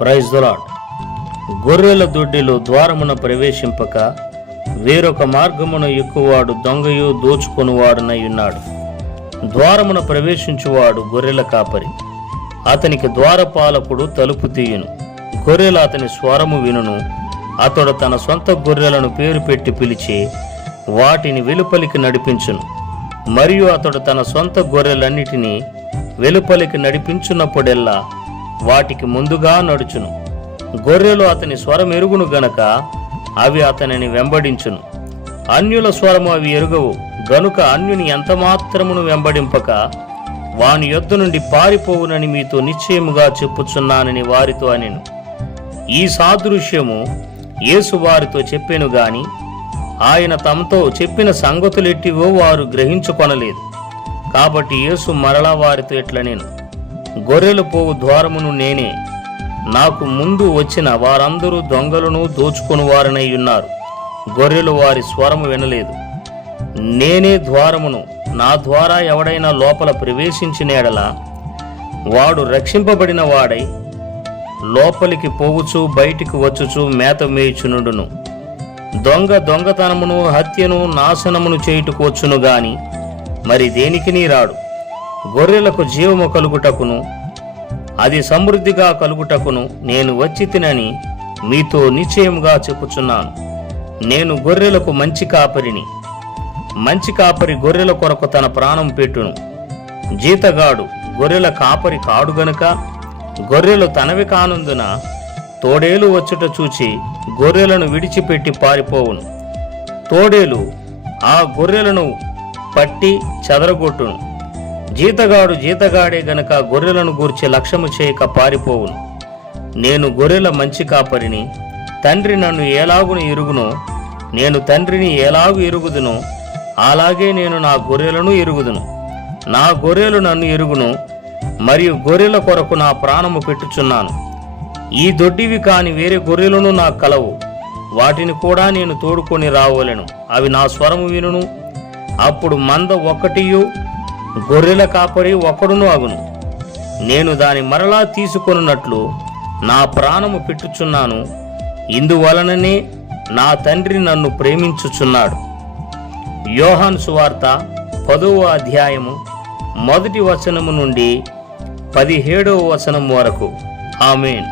Praise the lord. గొర్రెల దొడ్డిలో ద్వారమున ప్రవేశింపక వేరొక మార్గమున ఎక్కువాడు దొంగయు దోచుకొనువాడునై ఉన్నాడు. ద్వారమున ప్రవేశించువాడు గొర్రెల కాపరి. అతనికి ద్వారపాలకుడు తలుపు తీయును. గొర్రెలు అతని స్వరము వినును. అతడు తన సొంత గొర్రెలను పేరు పెట్టి పిలిచి వాటిని వెలుపలికి నడిపించును. మరియు అతడు తన సొంత గొర్రెలన్నిటినీ వెలుపలికి నడిపించున్నప్పుడెల్లా వాటికి ముందుగా నడుచును. గొర్రెలు అతని స్వరం ఎరుగును గనక అవి అతనిని వెంబడించును. అన్యుల స్వరము అవి ఎరుగవు గనుక అన్యుని ఎంతమాత్రమును వెంబడింపక వాని యొద్ద నుండి పారిపోవునని మీతో నిశ్చయముగా చెప్పుచున్నానని వారితో అనెను. ఈ సాదృశ్యము యేసు వారితో చెప్పెను గాని ఆయన తమతో చెప్పిన సంగతులెట్టివో వారు గ్రహించుకొనలేదు. కాబట్టి యేసు మరలా వారితో ఇట్లనెను, గొర్రెలు పోవు ద్వారమును నేనే. నాకు ముందు వచ్చిన వారందరూ దొంగలను దోచుకుని వారనై ఉన్నారు. గొర్రెలు వారి స్వరము వినలేదు. నేనే ద్వారమును. నా ద్వారా ఎవడైనా లోపల ప్రవేశించిన ఎడల వాడు రక్షింపబడిన వాడై లోపలికి పోవుచు బయటికి వచ్చుచు మేత మేయుచునుండును. దొంగ దొంగతనమును హత్యను నాశనమును చేయుటకు వచ్చును గాని మరి దేనికినీ రాడు. గొర్రెలకు జీవము కలుగుటకును అది సమృద్ధిగా కలుగుటకును నేను వచ్చి తినని మీతో నిశ్చయముగా చెప్పుచున్నాను. నేను గొర్రెలకు మంచి కాపరిని. మంచి కాపరి గొర్రెల కొరకు తన ప్రాణం పెట్టును. జీతగాడు గొర్రెల కాపరి కాడు గనుక గొర్రెలు తనవి కానందున తోడేలు వచ్చుట చూచి గొర్రెలను విడిచిపెట్టి పారిపోవును. తోడేలు ఆ గొర్రెలను పట్టి చెదరగొట్టును. జీతగాడు జీతగాడే గనక గొర్రెలను గూర్చి లక్ష్యము చేయక పారిపోవును. నేను గొర్రెల మంచి కాపరిని. తండ్రి నన్ను ఎలాగును ఎరుగునో నేను తండ్రిని ఎలాగు ఎరుగుదునో అలాగే నేను నా గొర్రెలను ఎరుగుదును. నా గొర్రెలు నన్ను ఎరుగును మరియు గొర్రెల కొరకు నా ప్రాణము పెట్టుచున్నాను. ఈ దొడ్డివి కాని వేరే గొర్రెలను నాకు కలవు. వాటిని కూడా నేను తోడుకొని రావలెను. అవి నా స్వరము వినును. అప్పుడు మంద ఒక్కటియు గొర్రెల కాపరి ఒక్కడును అగును. నేను దాని మరలా తీసుకొనున్నట్లు నా ప్రాణము పెట్టుచున్నాను. ఇందువలననే నా తండ్రి నన్ను ప్రేమించుచున్నాడు. యోహాను సువార్త 10వ అధ్యాయము 1వ వచనము నుండి 17వ వచనం వరకు. ఆమేన్.